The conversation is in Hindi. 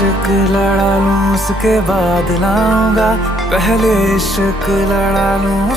इश्क लड़ा लूं उसके बाद लाऊंगा, पहले इश्क लड़ा लूं।